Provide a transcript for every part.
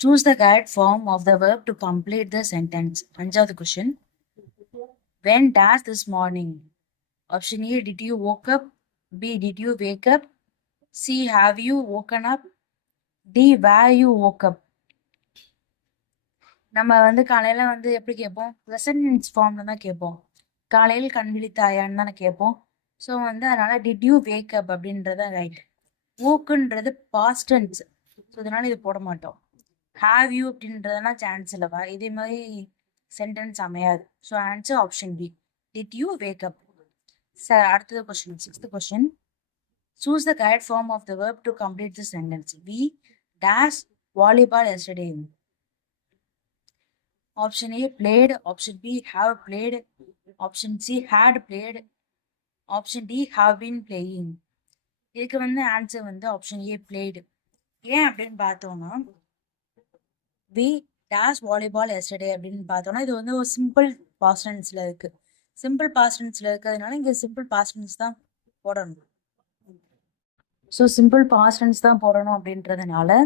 Choose the correct form of the verb to complete the sentence. அஞ்சாவது question. When dash this morning? Option A, did you woke up? B, did you wake up? C, have you woken up? D, where you woke up? நம்ம வந்து காலையில வந்து எப்படி கேட்போம்? Present tense ஃபார்ம்ல தான் கேட்போம். காலையில் கண் விழித்தாயான்னு தானே கேட்போம். ஸோ வந்து அதனால டிட் யூ வேக் அப் அப்படின்றத ரைட். wokeன்றது பாஸ்ட் டென்ஸ். ஸோ இதனால இது போட மாட்டோம். have you அப்படின்றதுனா சான்ஸ் இல்லைவா? இதே மாதிரி சென்டென்ஸ் அமையாது. So answer option B, did you wake up. Sir அடுத்தது question, sixth question. Choose the correct form of the verb to complete the sentence. We dash volleyball yesterday. Option A played, option B have played, option C had played, option D have been playing. இதுக்கு வந்து answer வந்து option A played. ஏன் அப்படின்னு பார்த்தோம்னா we dash volleyball yesterday அப்படின்னு பார்த்தோம்னா இது வந்து ஒரு சிம்பிள் பாஸ்ட் டென்ஸ்ல இருக்கு. சிம்பிள் பாஸ்ட் டென்ஸ்ல இருக்கிறதுனால இங்கே சிம்பிள் பாஸ்ட் டென்ஸ் தான் போடணும். ஸோ சிம்பிள் பாஸ்ட் டென்ஸ் தான் போடணும் அப்படின்றதுனால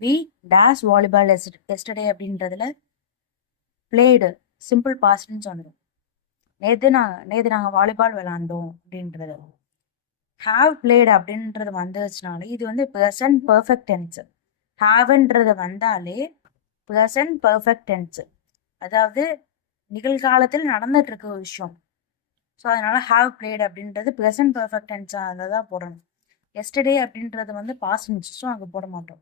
வி டேஷ் வாலிபால் எஸ்டர்டே அப்படின்றதுல பிளேடு சிம்பிள் பாஸ்ட்னு சொன்னோம். நேற்று நாங்கள் வாலிபால் விளாண்டோம் அப்படின்றது. ஹாவ் பிளேடு அப்படின்றது வந்துச்சுனாலே இது வந்து ப்ரெசன்ட் பர்ஃபெக்ட் டென்ஸ். ஹாவ்ன்றது வந்தாலே ப்ரெசன்ட் பர்ஃபெக்ட் டென்ஸ், அதாவது நிகழ்காலத்தில் நடந்துட்டு இருக்க ஒரு விஷயம். ஸோ அதனால ஹாவ் பிளேடு அப்படின்றது ப்ரெசன்ட் பர்ஃபெக்ட் டென்ஸாக அதை தான் போடணும். எஸ்டர்டே அப்படின்றது வந்து பாஸ்ட் டென்ஸ், ஸோ அங்கே போட மாட்டோம்.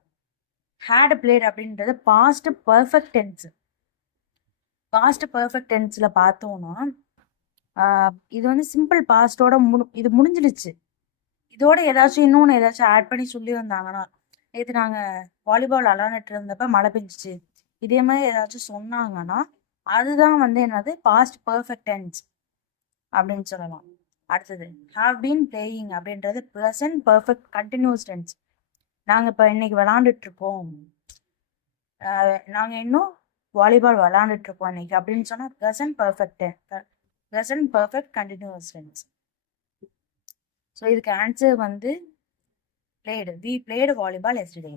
ஹேட் பிளேட் அப்படின்றது past perfect tense. Past perfect டென்ஸில் பார்த்தோம்னா இது வந்து சிம்பிள் பாஸ்டோட இது முடிஞ்சிடுச்சு. இதோட ஏதாச்சும் இன்னொன்று ஏதாச்சும் ஆட் பண்ணி சொல்லி வந்தாங்கன்னா, நேற்று நாங்கள் வாலிபால் விளாண்டுட்டு இருந்தப்ப மழை பெஞ்சிச்சு, இதே மாதிரி ஏதாச்சும் சொன்னாங்கன்னா அதுதான் வந்து என்னது பாஸ்ட் பர்ஃபெக்ட் டென்ஸ் அப்படின்னு சொல்லலாம். அடுத்தது ஹாவ் பீன் பிளேயிங் அப்படின்றது ப்ரெசன்ட் பர்ஃபெக்ட் கண்டினியூஸ் டென்ஸ். நாங்கள் இப்போ இன்னைக்கு விளாண்டுட்டு இருக்கோம், நாங்கள் இன்னும் வாலிபால் விளாண்டுட்டு இருக்கோம் இன்னைக்கு அப்படின்னு சொன்னால் present perfect continuous tense. So இதுக்கு ஆன்சர் வந்து played. We played volleyball yesterday.